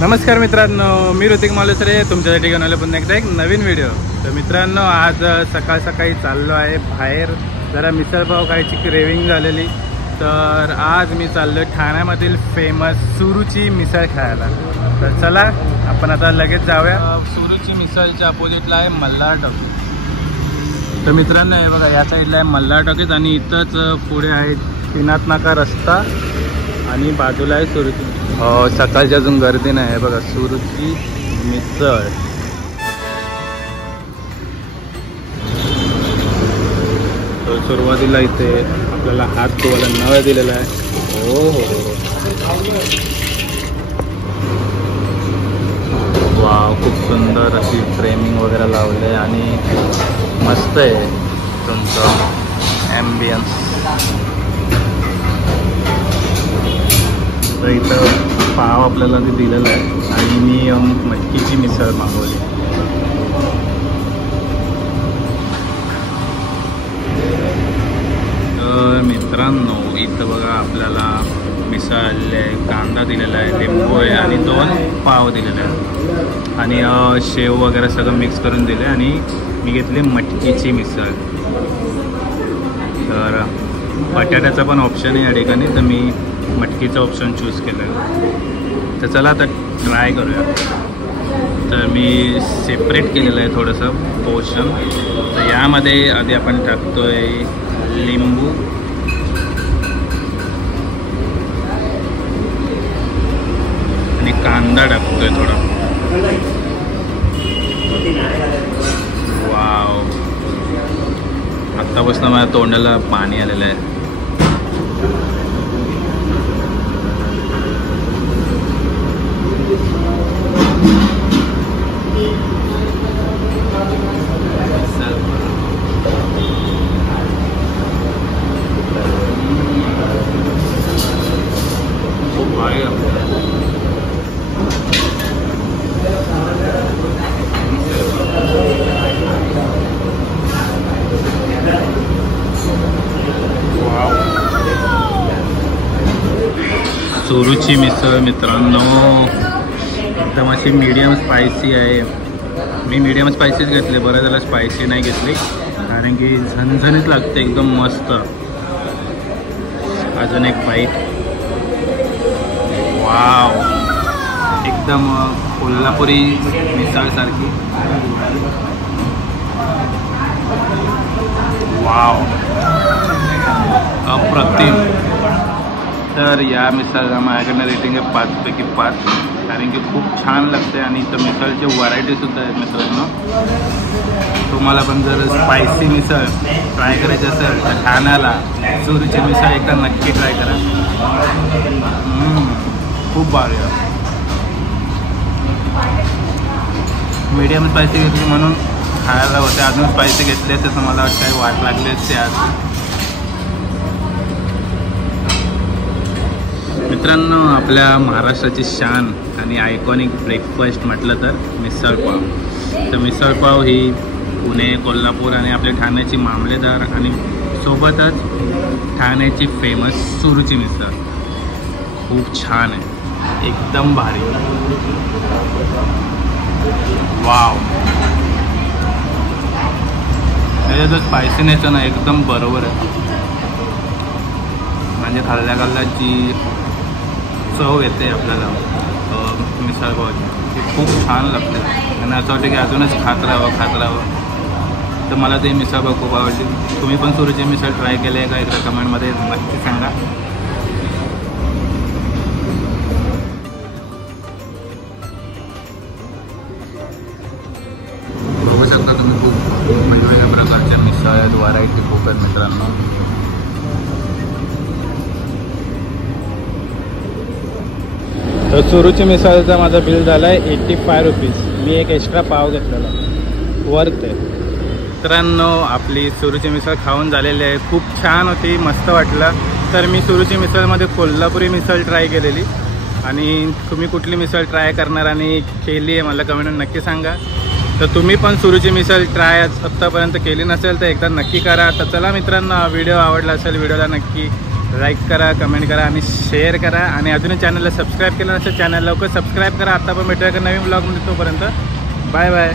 नमस्कार मित्रांनो, मी ऋतिक मालुसरे तुमच्यासाठी घेऊन आलो पुन्हा एकदा एक नवीन व्हिडिओ। तर मित्रांनो, आज सकाळी चाललो आहे बाहेर, जरा मिसळपाव खायची क्रेविंग झालेली। तर आज मी चाललो ठाण्यामधील फेमस सुरुची मिसळ खायला। तर चला आपण आता लगेच जाऊया। सुरुची मिसळच्या अपोजिटला आहे मल्हार टॉकीज। तर मित्रांनो हे बघा, या साईडला आहे मल्हार टॉकीज आणि इथंच पुढे आहे पिनात नाका रस्ता आणि बाजूला आहे सुरुची। सकाळची अजून गर्दी नाही आहे बघा, सुरुची मिसळ। तर सुरुवातीला इथे आपल्याला हात धुवायला नळ दिलेला आहे। हो वाव, खूप सुंदर अशी फ्रेमिंग वगैरे लावले आहे आणि मस्त आहे तुमचं ॲम्बियन्स। तर इथं पाव आपल्याला ते दिलेलं आहे आणि मी मटकीची मिसळ मागवली। तर मित्रांनो इथं बघा आपल्याला मिसळ आलेली आहे, कांदा दिलेला आहे, लिंबू आहे आणि 2 पाव दिलेले आहेत आणि शेव वगैरे सगळं मिक्स करून दिले आणि मी घेतली मटकीची मिसळ। तर बटाट्याचा पण ऑप्शन आहे या ठिकाणी, तर मी मटकीचं ऑप्शन चूज केलं। तर चला आता ट्राय करूया। तर मी सेपरेट केलेलं आहे थोडंसं पोर्शन। तर यामध्ये आधी आपण टाकतोय लिंबू आणि कांदा टाकतोय थोडा। वाव, आत्तापासून माझ्या तोंडाला पाणी आलेलं आहे। सुरुची मिसळ मित्रांनो एकदम अशी मीडियम स्पायसी आहे। मी मीडियम स्पायसीच घेतले, बरं झालं स्पायसी नाही घेतली कारण की झणझणीत लागते एकदम मस्त। अजून एक बाईट। वाव, एकदम कोल्हापुरी मिसळ सारखी। वाव, अप्रतिम। तर या मिसळला माझ्याकडनं रेटिंग आहे 5 पैकी 5 कारण की खूप छान लागते आणि इथं मिसळची व्हरायटीसुद्धा आहेत मित्रांनो। तुम्हाला पण जर स्पायसी मिसळ ट्राय करायची असेल तर ठाण्याला सुरुची मिसळ एकदा नक्की ट्राय करा। खूप भारी आहे। मीडियम स्पायसी घेतली म्हणून खायला होते, अजून स्पायसी घेतली असते तर मला वाटतं वाट लागली असते आज। मित्रांनो, आपल्या महाराष्ट्राची शान आणि आयकॉनिक ब्रेकफास्ट म्हटलं तर मिसळपाव। तर मिसळपाव ही पुणे, कोल्हापूर आणि आपल्या ठाण्याची मामलेदार आणि सोबतच ठाण्याची फेमस सुरुची मिसळ खूप छान आहे, एकदम भारी। वाव, त्याच्यात स्पायसीनेस ना एकदम बरोबर आहे, म्हणजे खाल्ल्याची चव येते आपल्याला मिसळपावची, ती खूप छान लागते आणि असं वाटतं की अजूनच खात राहावं। तर मला ते मिसळपाव खूप आवडली। तुम्ही पण सुरुची मिसळ ट्राय केली आहे का एकदा कमेंटमध्ये नक्की सांगा। बघू शकता तुम्ही, खूप वेगवेगळ्या प्रकारच्या मिसळ आहेत, व्हरायटी खूप आहेत मित्रांनो। तर सुरुची मिसळचा माझा बिल झाला आहे 85 रुपीज। मी एक एक्स्ट्रा पाव घेतलेला, वर्थ आहे। मित्रांनो, आपली सुरुची मिसळ खाऊन झालेली आहे, खूप छान होती, मस्त वाटलं। तर मी सुरुची मिसळमध्ये कोल्हापुरी मिसळ ट्राय केलेली आणि तुम्ही कुठली मिसळ ट्राय करणार आणि केली आहे मला कमेंटमध्ये नक्की सांगा। तर तुम्ही पण सुरुची मिसळ ट्राय आत्तापर्यंत केली नसेल तर एकदा नक्की करा। तर चला मित्रांनो, व्हिडिओ आवडला असेल व्हिडिओला नक्की लाईक करा, कमेंट करा आणि शेअर करा. आणि अजूनही चॅनलला सबस्क्राईब केलं नसेल चॅनल लवकर सबस्क्राईब करा. आता पण भेटूया का नवीन ब्लॉगमध्ये. तोपर्यंत बाय बाय.